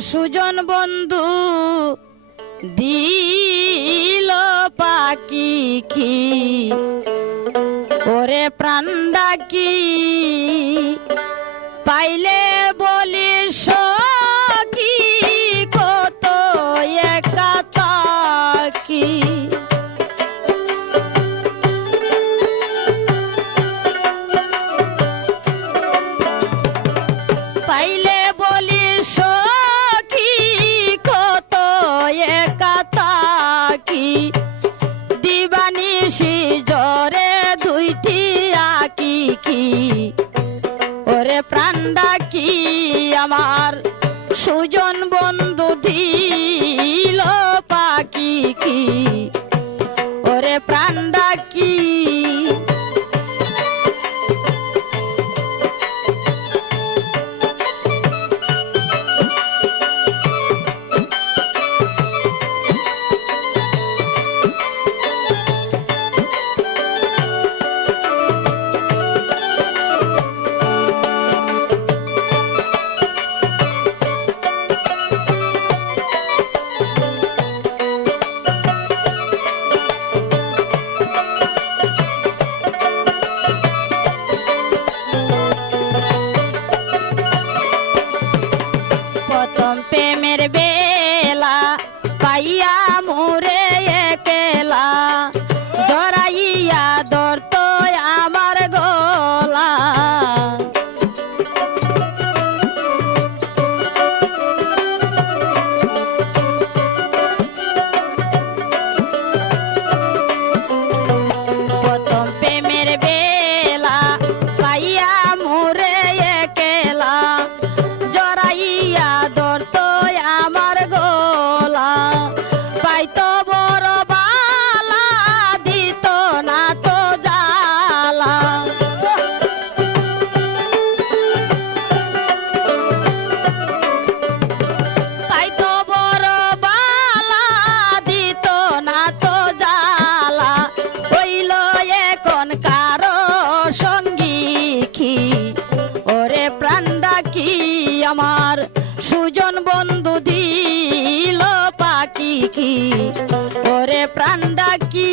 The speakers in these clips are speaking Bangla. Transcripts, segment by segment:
সুজন বন্ধু দিল পাকি কি? ওরে প্রাণ ডাকি পাইলে প্রেমের বেলা পাইয়া মোরে আমার সুজন বন্ধু দিল পাখি কি? ওরে প্রাণ ডাকি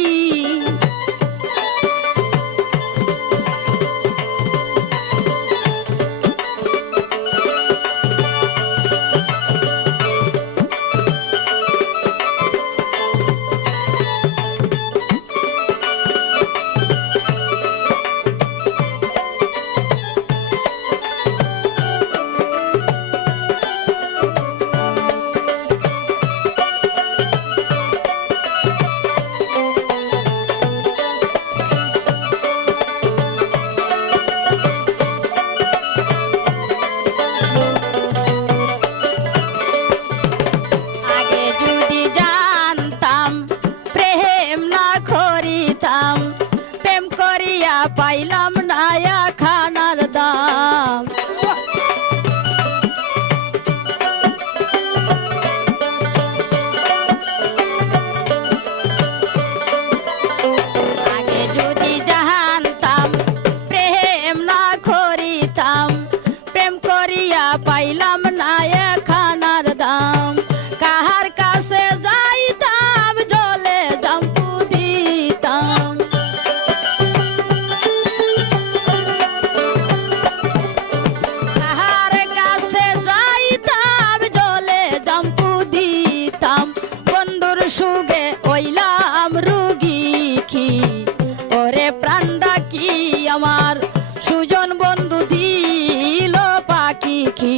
বন্ধু দিল পাখি কি?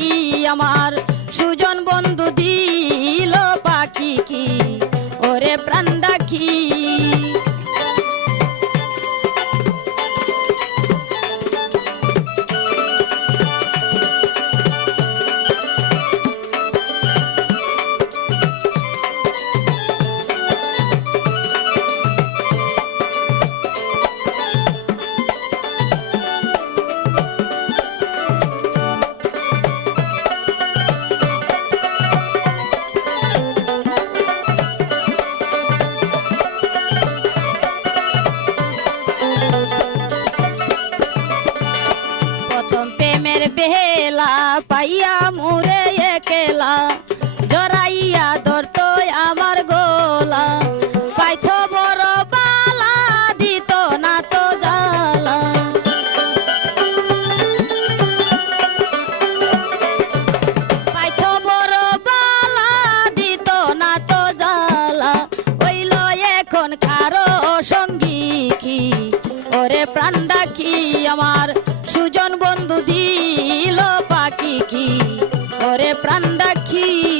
ही প্রেমের বেলা পাইয়া মুরে একেলা। জরাইয়া ধরত আমার গোলা। জালা জালা এখন সঙ্গী কি? ওরে প্রাণ ডাকি আমার সুজন বন্ধু দিল